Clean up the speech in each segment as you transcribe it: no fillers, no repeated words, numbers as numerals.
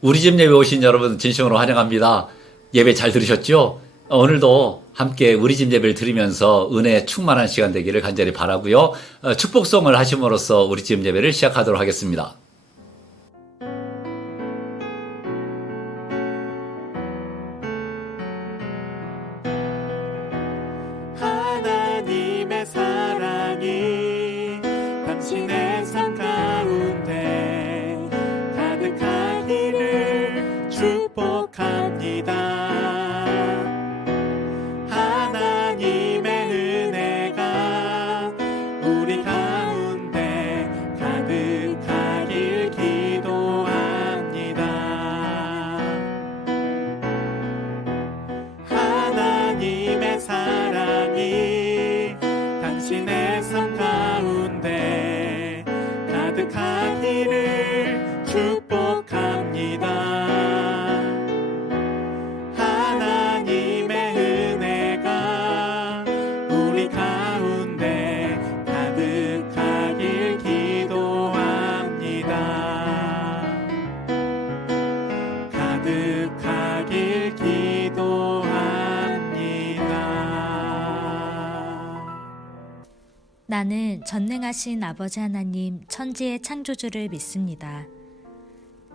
우리 집 예배 오신 여러분 진심으로 환영합니다. 예배 잘 들으셨죠? 오늘도 함께 우리 집 예배를 드리면서 은혜 충만한 시간 되기를 간절히 바라고요. 축복송을 하심으로써 우리 집 예배를 시작하도록 하겠습니다. 하나님의 사랑이 당신의 삶 가운데 가득하기를 축복합니다. 하나님의 은혜가 우리 가운데 가득하길 기도합니다. 하나님의 사랑이 당신의 삶 가운데 가득하기를 축복합니다. 하나님의 은혜가 우리 가운데 가득하길 기도합니다. 가득하길 기도합니다. 나는 전능하신 아버지 하나님 천지의 창조주를 믿습니다.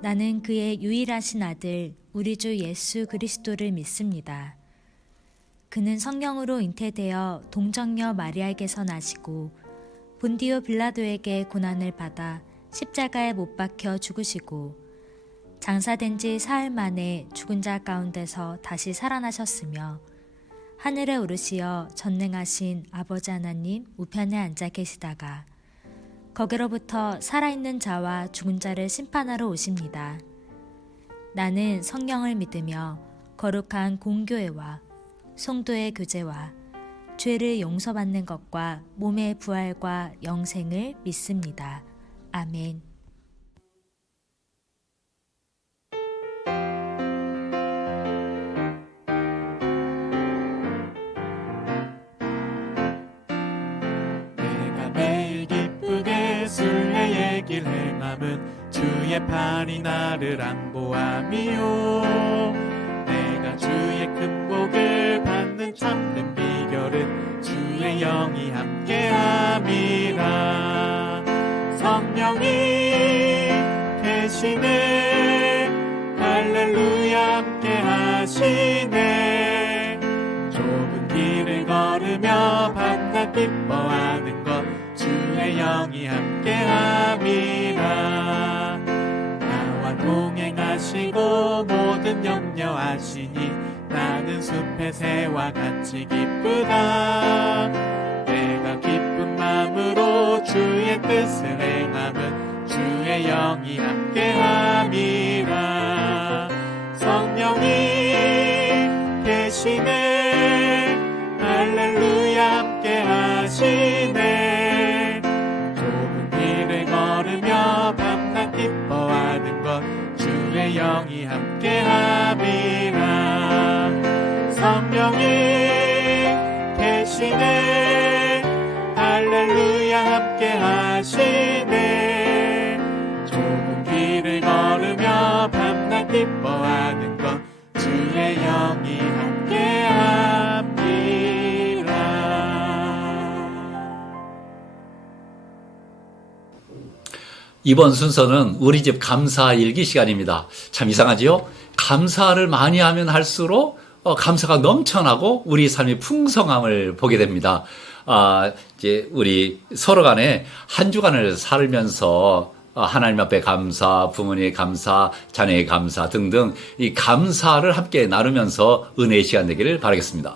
나는 그의 유일하신 아들 우리 주 예수 그리스도를 믿습니다. 그는 성령으로 잉태되어 동정녀 마리아에게서 나시고 본디오 빌라도에게 고난을 받아 십자가에 못 박혀 죽으시고 장사된 지 사흘 만에 죽은 자 가운데서 다시 살아나셨으며 하늘에 오르시어 전능하신 아버지 하나님 우편에 앉아 계시다가 거기로부터 살아있는 자와 죽은 자를 심판하러 오십니다. 나는 성령을 믿으며 거룩한 공교회와 성도의 교제와 죄를 용서받는 것과 몸의 부활과 영생을 믿습니다. 아멘. 내가 매일 기쁘게 순례의 길 행함은 주의 팔이 나를 안보함이요. 내가 주의 큰 복을 받는 참된 비결은 주의 영이 함께함이라. 성령이 계시네, 할렐루야 함께하시네. 좁은 길을 걸으며 밤낮 기뻐하는 것 주의 영이 함께함이라. 나와 동행하시고 모든 염려하시니 나는 숲의 새와 같이 기쁘다. 내가 기쁜 마음으로 주의 뜻을 행함은 주의 영이 함께함이라. 성령이 계시네, 할렐루야 함께하시네. 좁은 길을 걸으며 밤낮 기뻐하는 것 주의 영이 함께함이라. 성령이 계시네, 할렐루야 함께하시네. 좁은 길을 걸으며 밤낮 기뻐하는 것 주의 영이 함께함이라. 이번 순서는 우리 집 감사 일기 시간입니다. 참 이상하지요? 감사를 많이 하면 할수록 감사가 넘쳐나고 우리 삶의 풍성함을 보게 됩니다. 이제 우리 서로 간에 한 주간을 살면서 하나님 앞에 감사, 부모님의 감사, 자녀의 감사 등등 이 감사를 함께 나누면서 은혜의 시간 되기를 바라겠습니다.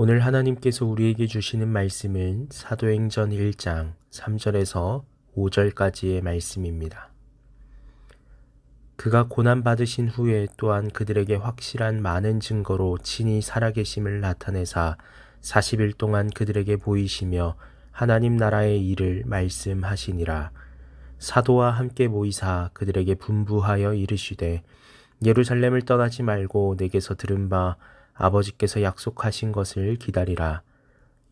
오늘 하나님께서 우리에게 주시는 말씀은 사도행전 1장 3절에서 5절까지의 말씀입니다. 그가 고난받으신 후에 또한 그들에게 확실한 많은 증거로 친히 살아계심을 나타내사 40일 동안 그들에게 보이시며 하나님 나라의 일을 말씀하시니라. 사도와 함께 모이사 그들에게 분부하여 이르시되 예루살렘을 떠나지 말고 내게서 들은 바 아버지께서 약속하신 것을 기다리라.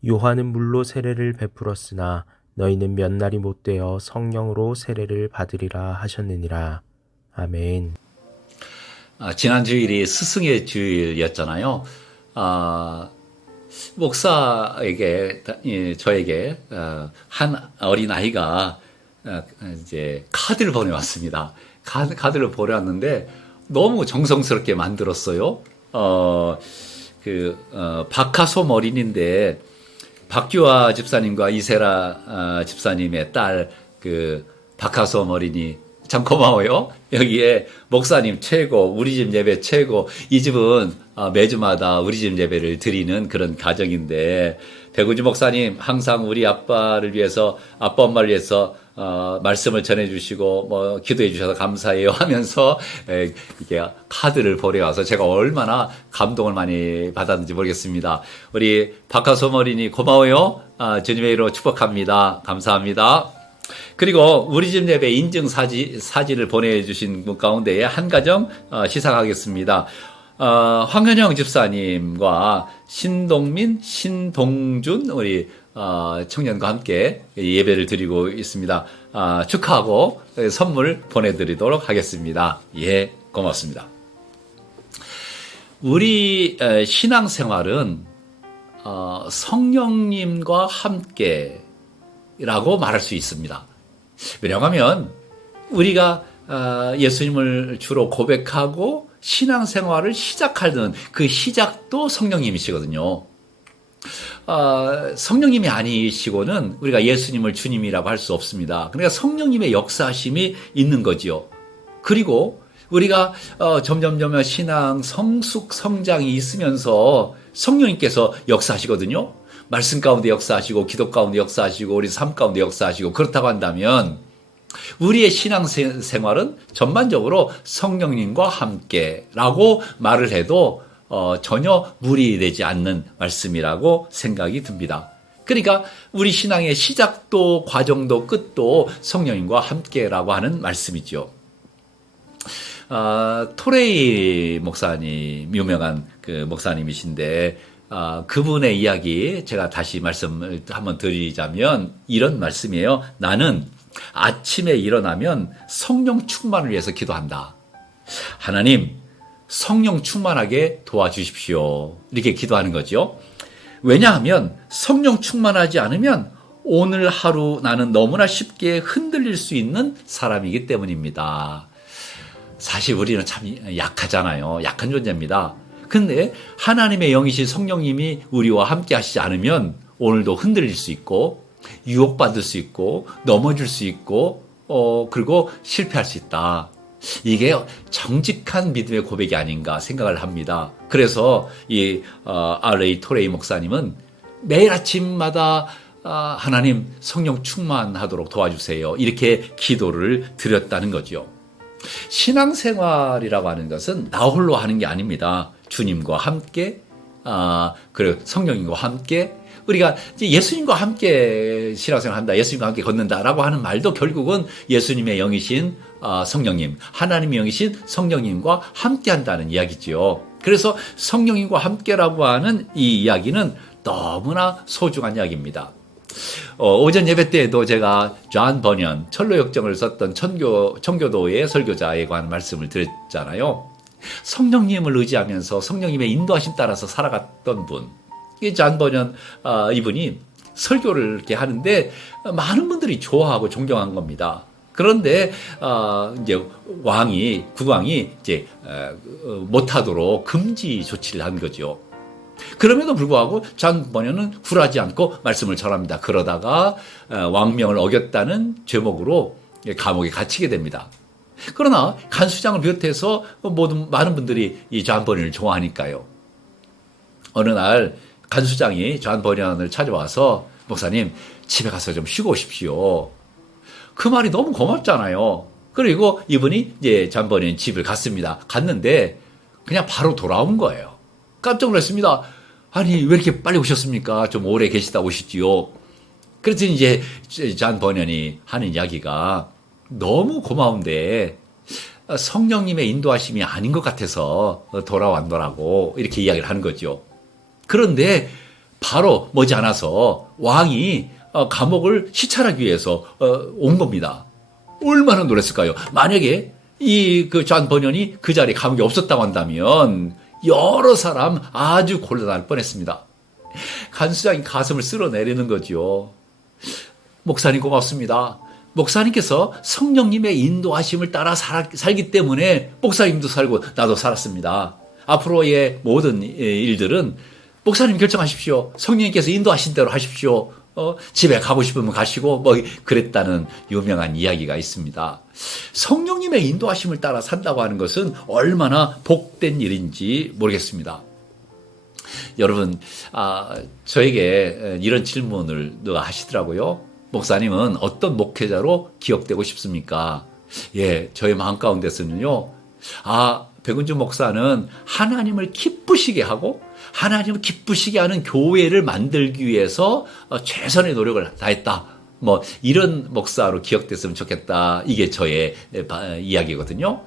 요한은 물로 세례를 베풀었으나 너희는 몇 날이 못되어 성령으로 세례를 받으리라 하셨느니라. 아멘. 지난 주일이 스승의 주일이었잖아요. 목사에게, 저에게 한 어린아이가 이제 카드를 보내왔습니다. 카드를 보내왔는데 너무 정성스럽게 만들었어요. 박하솜 어린인데 박규화 집사님과 이세라 집사님의 딸 박하솜 어린이 참 고마워요. 여기에 목사님 최고, 우리 집 예배 최고. 이 집은 매주마다 우리 집 예배를 드리는 그런 가정인데 백우주 목사님 항상 우리 아빠를 위해서, 아빠 엄마를 위해서 말씀을 전해주시고 기도해 주셔서 감사해요 하면서 이게 카드를 보내와서 제가 얼마나 감동을 많이 받았는지 모르겠습니다. 우리 박하솜 어린이 고마워요. 주님의 이름으로 축복합니다. 감사합니다. 그리고 우리 집 예배 인증 사진을 보내주신 분 가운데에 한 가정 시상하겠습니다. 황현영 집사님과 신동민, 신동준 우리 청년과 함께 예배를 드리고 있습니다. 축하하고 선물 보내드리도록 하겠습니다. 예, 고맙습니다. 우리 신앙생활은 성령님과 함께라고 말할 수 있습니다. 왜냐하면 우리가 예수님을 주로 고백하고 신앙생활을 시작하는 그 시작도 성령님이시거든요. 성령님이 아니시고는 우리가 예수님을 주님이라고 할 수 없습니다. 그러니까 성령님의 역사심이 있는 거지요. 그리고 우리가 점점 신앙 성숙 성장이 있으면서 성령님께서 역사하시거든요. 말씀 가운데 역사하시고 기도 가운데 역사하시고 우리 삶 가운데 역사하시고 그렇다고 한다면 우리의 신앙생활은 전반적으로 성령님과 함께라고 말을 해도 전혀 무리되지 않는 말씀이라고 생각이 듭니다. 그러니까 우리 신앙의 시작도 과정도 끝도 성령님과 함께라고 하는 말씀이죠. 토레이 목사님, 유명한 그 목사님이신데 그분의 이야기 제가 다시 말씀을 한번 드리자면 이런 말씀이에요. 나는 아침에 일어나면 성령 충만을 위해서 기도한다. 하나님, 성령 충만하게 도와주십시오. 이렇게 기도하는 거죠. 왜냐하면 성령 충만하지 않으면 오늘 하루 나는 너무나 쉽게 흔들릴 수 있는 사람이기 때문입니다. 사실 우리는 참 약하잖아요. 약한 존재입니다. 근데 하나님의 영이신 성령님이 우리와 함께 하시지 않으면 오늘도 흔들릴 수 있고 유혹받을 수 있고 넘어질 수 있고 그리고 실패할 수 있다. 이게 정직한 믿음의 고백이 아닌가 생각을 합니다. 그래서 이 R.A. 토레이 목사님은 매일 아침마다 하나님 성령 충만하도록 도와주세요. 이렇게 기도를 드렸다는 거죠. 신앙생활이라고 하는 것은 나 홀로 하는 게 아닙니다. 주님과 함께, 그리고 성령님과 함께, 우리가 이제 예수님과 함께 신앙생활 한다, 예수님과 함께 걷는다라고 하는 말도 결국은 예수님의 영이신 성령님, 하나님의 영이신 성령님과 함께 한다는 이야기지요. 그래서 성령님과 함께라고 하는 이 이야기는 너무나 소중한 이야기입니다. 오전 예배 때에도 제가 존 버년, 철로 역정을 썼던 청교도의 설교자에 관한 말씀을 드렸잖아요. 성령님을 의지하면서 성령님의 인도하심 따라서 살아갔던 분. 이 존 버년 이분이 설교를 이렇게 하는데 많은 분들이 좋아하고 존경한 겁니다. 그런데 이제 국왕이 이제 못하도록 금지 조치를 한 거죠. 그럼에도 불구하고 존 버년은 굴하지 않고 말씀을 전합니다. 그러다가 왕명을 어겼다는 죄목으로 감옥에 갇히게 됩니다. 그러나 간수장을 비롯해서 많은 분들이 이 존 버년을 좋아하니까요. 어느 날 간수장이 존 버니언을 찾아와서 목사님 집에 가서 좀 쉬고 오십시오. 그 말이 너무 고맙잖아요. 그리고 이분이 이제 존 버니언 집을 갔습니다. 갔는데 그냥 바로 돌아온 거예요. 깜짝 놀랐습니다. 아니 왜 이렇게 빨리 오셨습니까? 좀 오래 계시다 오시지요. 그랬더니 이제 존 버니언이 하는 이야기가 너무 고마운데 성령님의 인도하심이 아닌 것 같아서 돌아왔더라고 이렇게 이야기를 하는 거죠. 그런데 바로 머지않아서 왕이 감옥을 시찰하기 위해서 온 겁니다. 얼마나 놀랐을까요? 만약에 존 버니언이 그 자리에 감옥에 없었다고 한다면 여러 사람 아주 곤란할 뻔했습니다. 간수장이 가슴을 쓸어내리는 거죠. 목사님 고맙습니다. 목사님께서 성령님의 인도하심을 따라 살기 때문에 목사님도 살고 나도 살았습니다. 앞으로의 모든 일들은 목사님 결정하십시오. 성령님께서 인도하신 대로 하십시오. 집에 가고 싶으면 가시고 그랬다는 유명한 이야기가 있습니다. 성령님의 인도하심을 따라 산다고 하는 것은 얼마나 복된 일인지 모르겠습니다. 여러분, 저에게 이런 질문을 누가 하시더라고요. 목사님은 어떤 목회자로 기억되고 싶습니까? 예, 저의 마음 가운데서는요. 백은주 목사는 하나님을 기쁘시게 하고 하나님을 기쁘시게 하는 교회를 만들기 위해서 최선의 노력을 다했다. 이런 목사로 기억됐으면 좋겠다. 이게 저의 이야기거든요.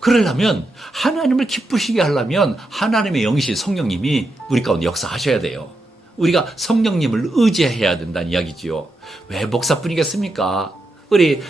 그러려면 하나님을 기쁘시게 하려면 하나님의 영이신 성령님이 우리 가운데 역사하셔야 돼요. 우리가 성령님을 의지해야 된다는 이야기지요. 왜 목사뿐이겠습니까? 우리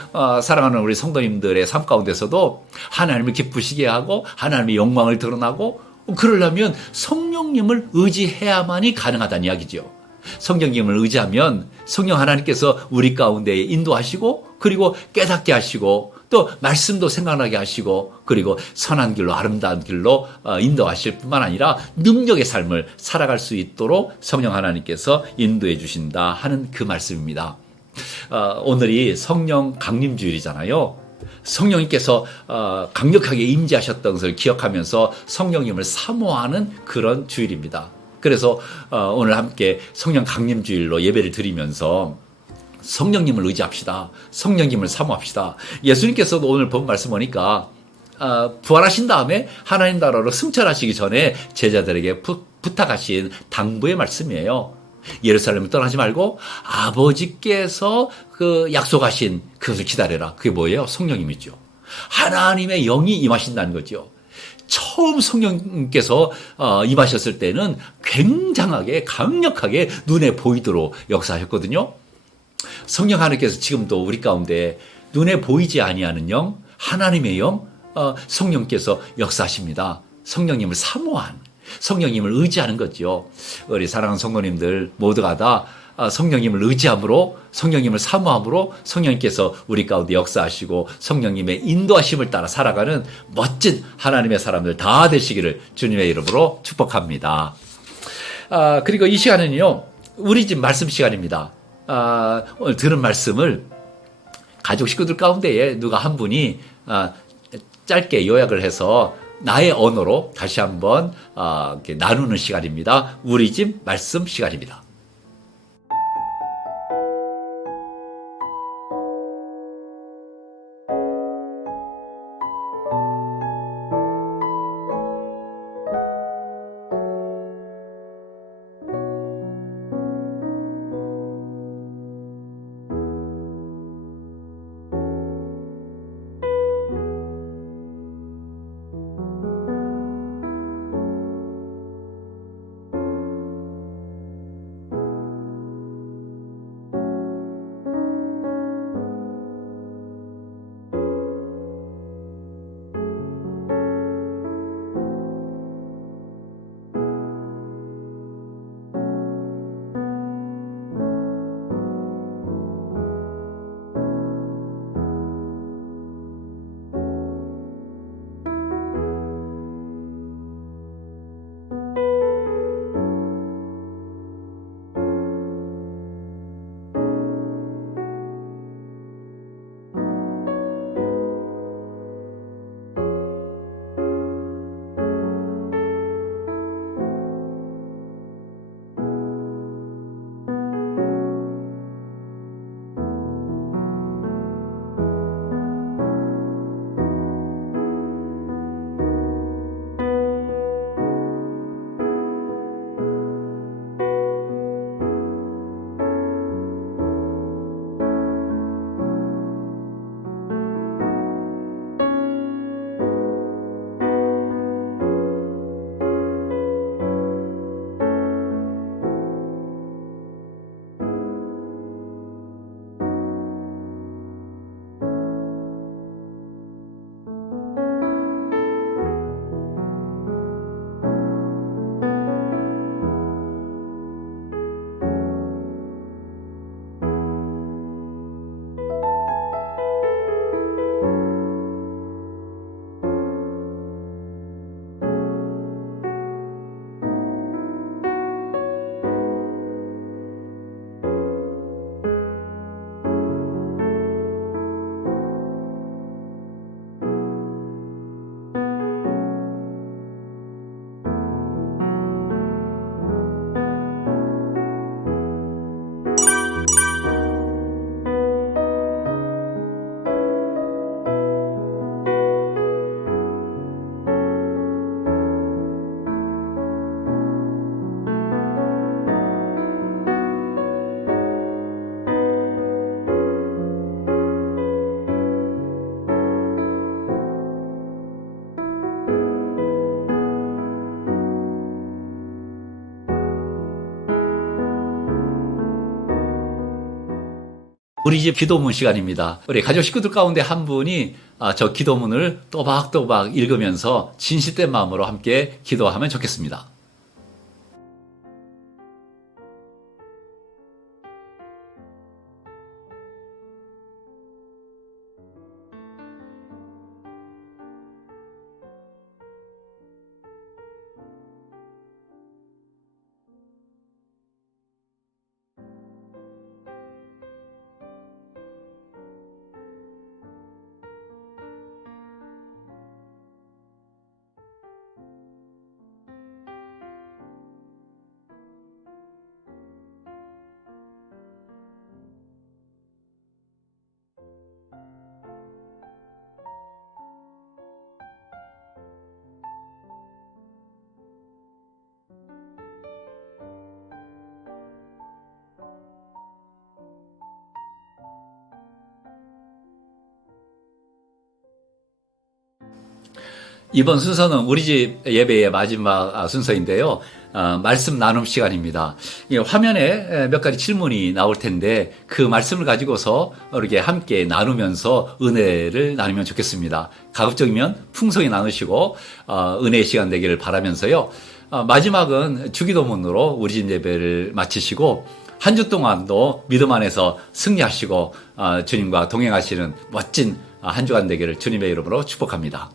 사랑하는 우리 성도님들의 삶 가운데서도 하나님을 기쁘시게 하고 하나님의 영광을 드러나고 그러려면 성령님을 의지해야만이 가능하다는 이야기죠. 성령님을 의지하면 성령 하나님께서 우리 가운데 인도하시고 그리고 깨닫게 하시고 또 말씀도 생각나게 하시고 그리고 선한 길로 아름다운 길로 인도하실 뿐만 아니라 능력의 삶을 살아갈 수 있도록 성령 하나님께서 인도해 주신다 하는 그 말씀입니다. 오늘이 성령 강림주일이잖아요. 성령님께서 강력하게 임재하셨던 것을 기억하면서 성령님을 사모하는 그런 주일입니다. 그래서 오늘 함께 성령 강림주일로 예배를 드리면서 성령님을 의지합시다. 성령님을 사모합시다. 예수님께서도 오늘 본 말씀 보니까 부활하신 다음에 하나님 나라로 승천하시기 전에 제자들에게 부탁하신 당부의 말씀이에요. 예루살렘을 떠나지 말고 아버지께서 그 약속하신 그것을 기다려라. 그게 뭐예요? 성령님이죠. 하나님의 영이 임하신다는 거죠. 처음 성령님께서 임하셨을 때는 굉장하게 강력하게 눈에 보이도록 역사하셨거든요. 성령 하나님께서 지금도 우리 가운데 눈에 보이지 아니하는 영, 하나님의 영, 성령께서 역사하십니다. 성령님을 사모한, 성령님을 의지하는 거죠. 우리 사랑하는 성도님들 모두가 다 성령님을 의지함으로, 성령님을 사모함으로 성령님께서 우리 가운데 역사하시고 성령님의 인도하심을 따라 살아가는 멋진 하나님의 사람들 다 되시기를 주님의 이름으로 축복합니다. 그리고 이 시간은요, 우리 집 말씀 시간입니다. 오늘 들은 말씀을 가족 식구들 가운데에 누가 한 분이 짧게 요약을 해서 나의 언어로 다시 한번 이렇게 나누는 시간입니다. 우리 집 말씀 시간입니다. 우리 집 기도문 시간입니다. 우리 가족 식구들 가운데 한 분이 저 기도문을 또박또박 읽으면서 진실된 마음으로 함께 기도하면 좋겠습니다. 이번 순서는 우리 집 예배의 마지막 순서인데요. 말씀 나눔 시간입니다. 화면에 몇 가지 질문이 나올 텐데 그 말씀을 가지고서 이렇게 함께 나누면서 은혜를 나누면 좋겠습니다. 가급적이면 풍성히 나누시고 은혜의 시간 되기를 바라면서요. 마지막은 주기도문으로 우리 집 예배를 마치시고 한 주 동안도 믿음 안에서 승리하시고 주님과 동행하시는 멋진 한 주간 되기를 주님의 이름으로 축복합니다.